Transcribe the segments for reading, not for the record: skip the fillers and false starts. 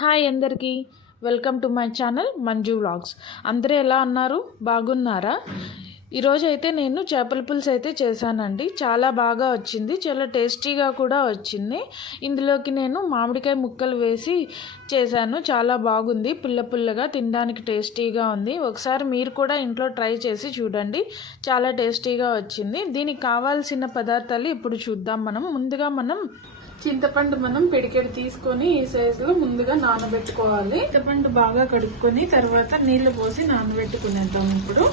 Hi అందరికీ, welcome to my channel Manju vlogs. అందరూ ఎలా ఉన్నారు? బాగున్నారా? ఈరోజు అయితే నేను చేపల పులుసు అయితే చేశానండి. చాలా బాగా వచ్చింది, చాలా టేస్టీగా కూడా వచ్చింది. ఇందులోకి నేను మామిడికాయ ముక్కలు వేసి చేశాను. చాలా బాగుంది, పుల్ల పుల్లగా, తినడానికి టేస్టీగా ఉంది. ఒకసారి మీరు కూడా ఇంట్లో ట్రై చేసి చూడండి, చాలా టేస్టీగా వచ్చింది. దీనికి కావాల్సిన పదార్థాలు ఇప్పుడు చూద్దాం. ముందుగా చింతపండు పిడికెడు తీసుకొని ఈ సైజులో ముందుగా నానబెట్టుకోవాలి. చింతపండు బాగా కడుక్కొని తర్వాత నీళ్లు పోసి నానబెట్టుకునేద్దాం. ఇప్పుడు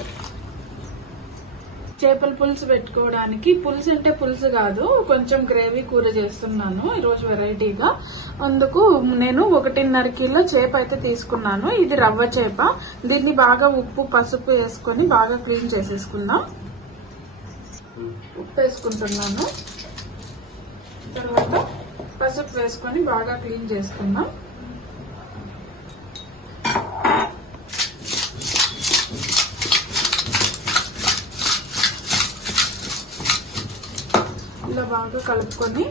చేపల పులుసు పెట్టుకోవడానికి, పులుసు అంటే పులుసు కాదు, కొంచెం గ్రేవీ కూర చేస్తున్నాను ఈరోజు వెరైటీగా. అందుకు నేను 1.5 కిలో చేప అయితే తీసుకున్నాను. ఇది రవ్వ చేప. దీన్ని బాగా ఉప్పు పసుపు వేసుకొని బాగా క్లీన్ చేసేసుకుందాం. ఉప్పు వేసుకుంటున్నాను, తర్వాత పసుపు వేసుకొని బాగా క్లీన్ చేసుకుందాం. ఇలా బాగా కలుపుకొని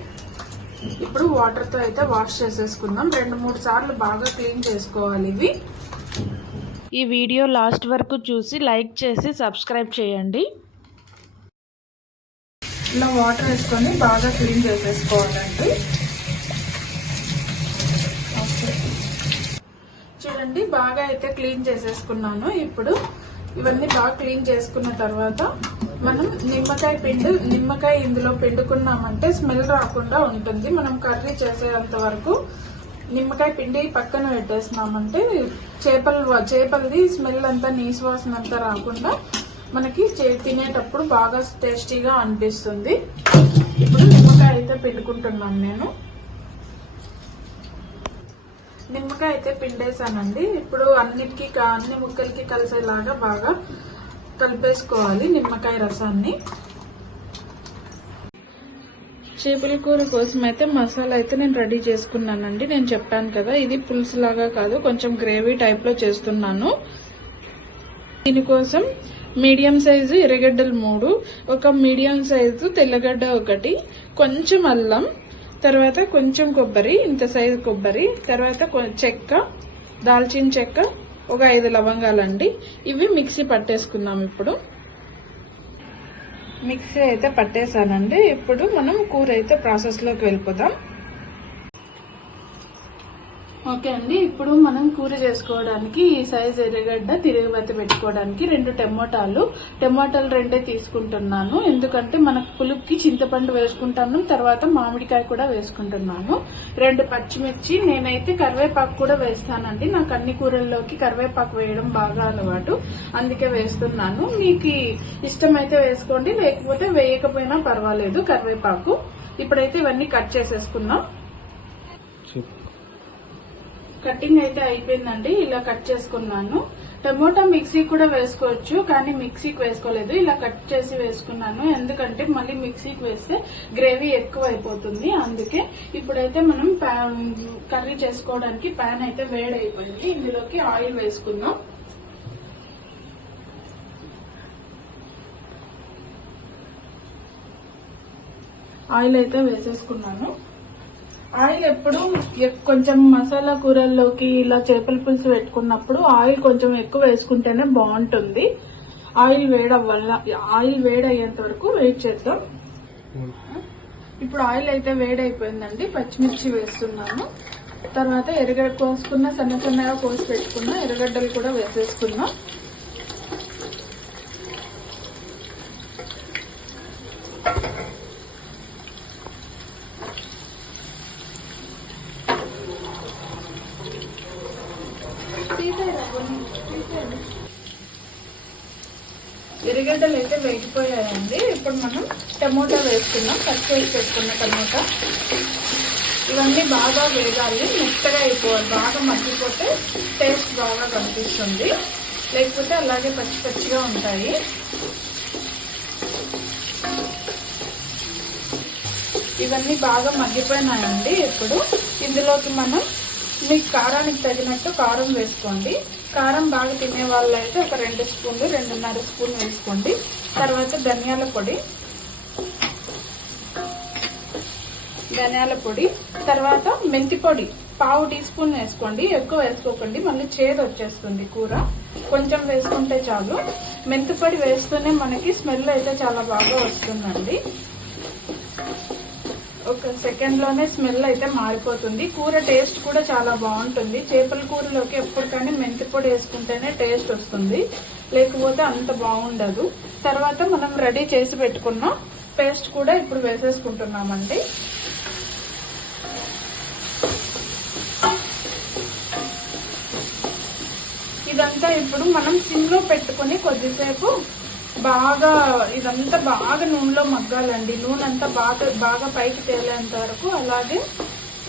ఇప్పుడు వాటర్తో అయితే వాష్ చేసేసుకుందాం. 2-3 సార్లు బాగా క్లీన్ చేసుకోవాలి ఇవి. ఈ వీడియో లాస్ట్ వరకు చూసి లైక్ చేసి సబ్స్క్రైబ్ చేయండి. ఇలా వాటర్ వేసుకొని బాగా క్లీన్ చేసేసుకోవాలండి. చూడండి, బాగా అయితే క్లీన్ చేసేసుకున్నాను. ఇప్పుడు ఇవన్నీ బాగా క్లీన్ చేసుకున్న తర్వాత మనం నిమ్మకాయ ఇందులో పిండుకున్నామంటే స్మెల్ రాకుండా ఉంటుంది. మనం కర్రీ చేసేంత వరకు నిమ్మకాయ పిండి పక్కన పెట్టేసినామంటే చేపలది స్మెల్ అంతా, నీసు వాసన అంతా రాకుండా మనకి తినేటప్పుడు బాగా టేస్టీగా అనిపిస్తుంది. ఇప్పుడు నిమ్మకాయ అయితే పిండుకుంటున్నాను నేను. నిమ్మకాయ అయితే పిండేసానండి. ఇప్పుడు అన్ని ముక్కలకి కలిసేలాగా బాగా కలిపేసుకోవాలి నిమ్మకాయ రసాన్ని. చేపల కూర కోసం అయితే మసాలా అయితే నేను రెడీ చేసుకున్నానండి. నేను చెప్పాను కదా, ఇది పులుసు లాగా కాదు, కొంచెం గ్రేవీ టైప్ లో చేస్తున్నాను. దీనికోసం మీడియం సైజు ఎర్రగడ్డలు 3, ఒక మీడియం సైజు తెల్లగడ్డ 1, కొంచెం అల్లం, తర్వాత కొంచెం కొబ్బరి, ఇంత సైజు కొబ్బరి, తర్వాత చెక్క, దాల్చిన చెక్క, ఒక 5 లవంగాలండి. ఇవి మిక్సీ పట్టేసుకుందాం. ఇప్పుడు మిక్సీ అయితే పట్టేసానండి. ఇప్పుడు మనం కూర అయితే ప్రాసెస్ లోకి వెళ్ళిపోదాం. ఓకే అండి, ఇప్పుడు మనం కూర చేసుకోవడానికి ఈ సైజ్ ఎర్రగడ్డ తిరగబెత్తి పెట్టుకోవడానికి 2 టమోటాలు 2 తీసుకుంటున్నాను. ఎందుకంటే మనకు పులుపుకి చింతపండు వేసుకుంటాను, తర్వాత మామిడికాయ కూడా వేసుకుంటున్నాను. 2 పచ్చిమిర్చి, నేనైతే కరివేపాకు కూడా వేస్తానండి. నాకు అన్ని కూరల్లోకి కరివేపాకు వేయడం బాగా అలవాటు, అందుకే వేస్తున్నాను. మీకు ఇష్టమైతే వేసుకోండి, లేకపోతే వేయకపోయినా పర్వాలేదు కరివేపాకు. ఇప్పుడైతే ఇవన్నీ కట్ చేసేసుకుందాం. కటింగ్ అయితే అయిపోయిందండి. ఇలా కట్ చేసుకున్నాను. టమోటా మిక్సీ కూడా వేసుకోవచ్చు, కానీ మిక్సీకి వేసుకోలేదు. ఇలా కట్ చేసి వేసుకున్నాను, ఎందుకంటే మళ్ళీ మిక్సీకి వేస్తే గ్రేవీ ఎక్కువ అయిపోతుంది. అందుకే ఇప్పుడైతే మనం కర్రీ చేసుకోవడానికి ప్యాన్ అయితే వేడైపోయింది. ఇందులోకి ఆయిల్ వేసుకుందాం. ఆయిల్ అయితే వేసేసుకున్నాను. ఆయిల్ ఎప్పుడు కొంచెం మసాలా కూరల్లోకి ఇలా చేపల పులుసు పెట్టుకున్నప్పుడు ఆయిల్ కొంచెం ఎక్కువ వేసుకుంటేనే బాగుంటుంది. ఆయిల్ వేడయ్యేంత వరకు వెయిట్ చేద్దాం. ఇప్పుడు ఆయిల్ అయితే వేడైపోయిందండి. పచ్చిమిర్చి వేస్తున్నాను, తర్వాత ఎర్రగడ్డ కోసుకున్న సన్నగా కోసి పెట్టుకున్న ఎర్రగడ్డలు కూడా వేసేసుకున్నాం. ఎర్రగడ్డలు అయితే వేగిపోయాయండి. ఇప్పుడు మనం టమోటా వేసుకున్నాం, కట్ చేసి పెట్టుకున్న టమోటా. ఇవన్నీ బాగా వేగాలి, మెత్తగా అయిపోవాలి. బాగా మగ్గిపోతే టేస్ట్ బాగా కనిపిస్తుంది, లేకపోతే అలాగే పచ్చిగా ఉంటాయి. ఇవన్నీ బాగా మగ్గిపోయినాయండి. ఇప్పుడు ఇందులోకి మనం మీకు కారానికి తగినట్టు కారం వేసుకోండి. కారం బాగా తినే వాళ్ళైతే ఒక 2 స్పూన్లు 2.5 స్పూన్ వేసుకోండి. తర్వాత ధనియాల పొడి, తర్వాత మెంతి పొడి పావు టీ స్పూన్ వేసుకోండి, ఎక్కువ వేసుకోకండి, మళ్ళీ చేదు వచ్చేస్తుంది కూర. కొంచెం వేసుకుంటే చాలు. మెంతిపొడి వేస్తూనే మనకి స్మెల్ అయితే చాలా బాగా వస్తుందండి. ఒక సెకండ్లోనే స్మెల్ అయితే మారిపోతుంది. కూర టేస్ట్ కూడా చాలా బాగుంటుంది. చేపల కూరలోకి ఎప్పుడు కానీ మెంతిపొడి వేసుకుంటేనే టేస్ట్ వస్తుంది, లేకపోతే అంత బాగుండదు. తర్వాత మనం రెడీ చేసి పెట్టుకున్న పేస్ట్ కూడా ఇప్పుడు వేసేసుకుంటున్నామండి. ఇదంతా ఇప్పుడు మనం సిమ్లో పెట్టుకుని కొద్దిసేపు బాగా ఇదంతా బాగా నూనెలో మగ్గాలండి. నూనె అంతా బాగా పైకి తేలేంత వరకు అలాగే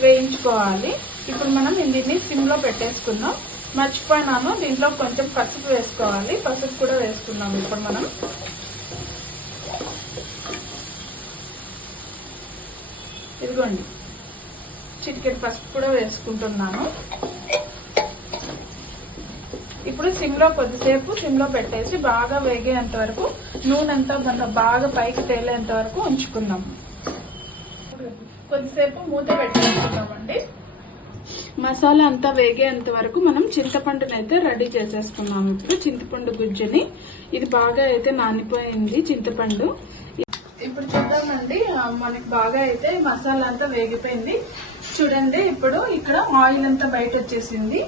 వేయించుకోవాలి. ఇప్పుడు మనం దీన్ని సిమ్లో పెట్టేసుకుందాం. మర్చిపోయినాను, దీంట్లో కొంచెం పసుపు వేసుకోవాలి. పసుపు కూడా వేసుకున్నాం. ఇప్పుడు మనం ఇదిగోండి చిటికెడు పసుపు కూడా వేసుకుంటున్నాను. ఇప్పుడు కొద్దిసేపు సిమ్లో పెట్టేసి బాగా వేగేంత వరకు, నూనె అంతా బాగా పైకి తేలేంత వరకు ఉంచుకుందాం. కొద్దిసేపు మూత పెట్టేసుకుందామండి. మసాలా అంతా వేగేంత వరకు మనం చింతపండుని అయితే రెడీ చేసేసుకున్నాం. ఇప్పుడు చింతపండు గుజ్జుని, ఇది బాగా అయితే నానిపోయింది చింతపండు. ఇప్పుడు చూద్దామండి, మనకి బాగా అయితే మసాలా అంతా వేగిపోయింది. చూడండి, ఇప్పుడు ఇక్కడ ఆయిల్ అంతా బయట వచ్చేసింది.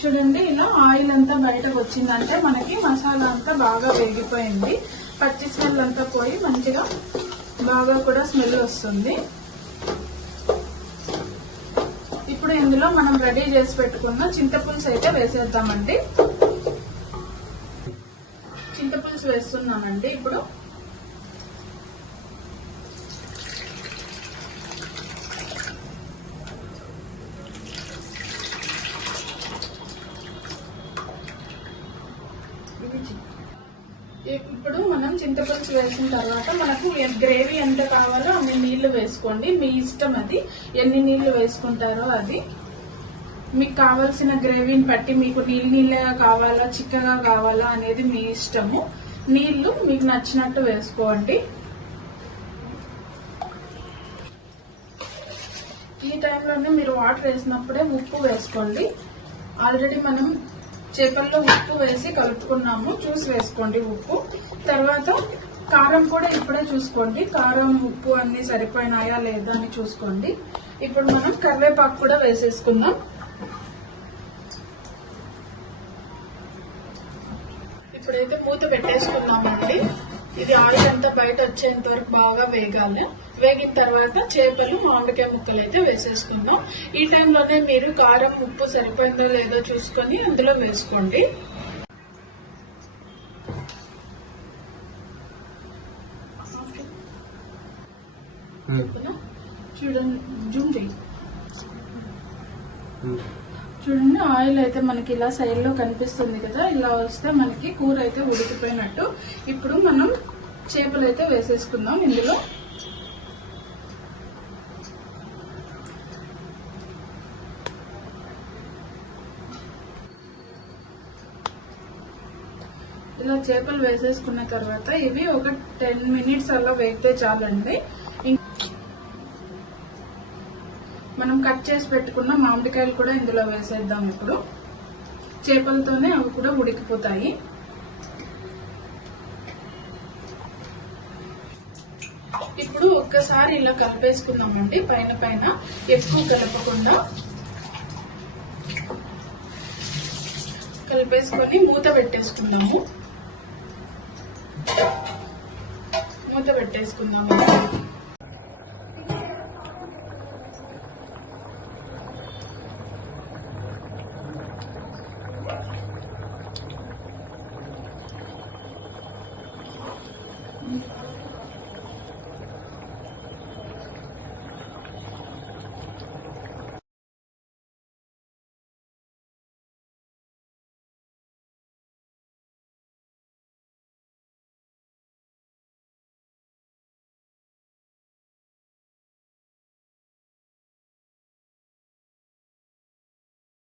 చూడండి, ఇలా ఆయిల్ అంతా బయటకు వచ్చిందంటే మనకి మసాలా అంతా బాగా వేగిపోయింది. పచ్చి స్మెల్ అంతా పోయి మంచిగా బాగా కూడా స్మెల్ వస్తుంది. ఇప్పుడు ఇందులో మనం రెడీ చేసి పెట్టుకున్న చింతపులుసు అయితే వేసేద్దామండి. చింతపులుసు వేస్తున్నానండి. ఇప్పుడు మనం చింతపులుసు వేసిన తర్వాత మనకు గ్రేవీ ఎంత కావాలో అన్ని నీళ్లు వేసుకోండి. మీ ఇష్టం, అది ఎన్ని నీళ్లు వేసుకుంటారో అది మీకు కావాల్సిన గ్రేవీని బట్టి, మీకు నీళ్ళగా కావాలా చిక్కగా కావాలా అనేది మీ ఇష్టము. నీళ్లు మీకు నచ్చినట్టు వేసుకోండి. ఈ టైంలోనే మీరు వాటర్ వేసినప్పుడే ఉప్పు వేసుకోండి. ఆల్రెడీ మనం చేపల్లో ఉప్పు వేసి కలుపుకున్నాము, చూసి వేసుకోండి ఉప్పు. తర్వాత కారం కూడా ఇప్పుడే చూసుకోండి, కారం ఉప్పు అన్ని సరిపోయినాయా లేదా అని చూసుకోండి. ఇప్పుడు మనం కరివేపాకు కూడా వేసేసుకుందాం. ఇప్పుడైతే మూత పెట్టేసుకున్నామండి. ఇది ఆయిల్ అంతా బయట వచ్చేంత వరకు బాగా వేగాలి. వేగిన తర్వాత చేపలు, మామిడికాయ ముక్కలు అయితే వేసేసుకుందాం. ఈ టైంలోనే మీరు కారం ఉప్పు సరిపోయిందో లేదో చూసుకొని అందులో వేసుకోండి. చూడండి, జూమ్ చేయి. చూడండి, ఆయిల్ అయితే మనకి ఇలా సైడ్ లో కనిపిస్తుంది కదా, ఇలా వస్తే మనకి కూర అయితే ఉడికిపోయినట్టు. ఇప్పుడు మనం చేపలు అయితే వేసేసుకుందాం ఇందులో. ఇలా చేపలు వేసేసుకున్న తర్వాత ఇవి ఒక 10 మినిట్స్ అలా వేగితే చాలండి. మనం కట్ చేసి పెట్టుకున్న మామిడికాయలు కూడా ఇందులో వేసేద్దాం. ఇప్పుడు చేపలతోనే అవి కూడా ఉడికిపోతాయి. ఇప్పుడు ఒక్కసారి ఇలా కలిపేసుకుందామండి. పైన ఎక్కువ కలపకుండా కలిపేసుకొని మూత పెట్టేసుకుందాము. మూత పెట్టేసుకుందాము.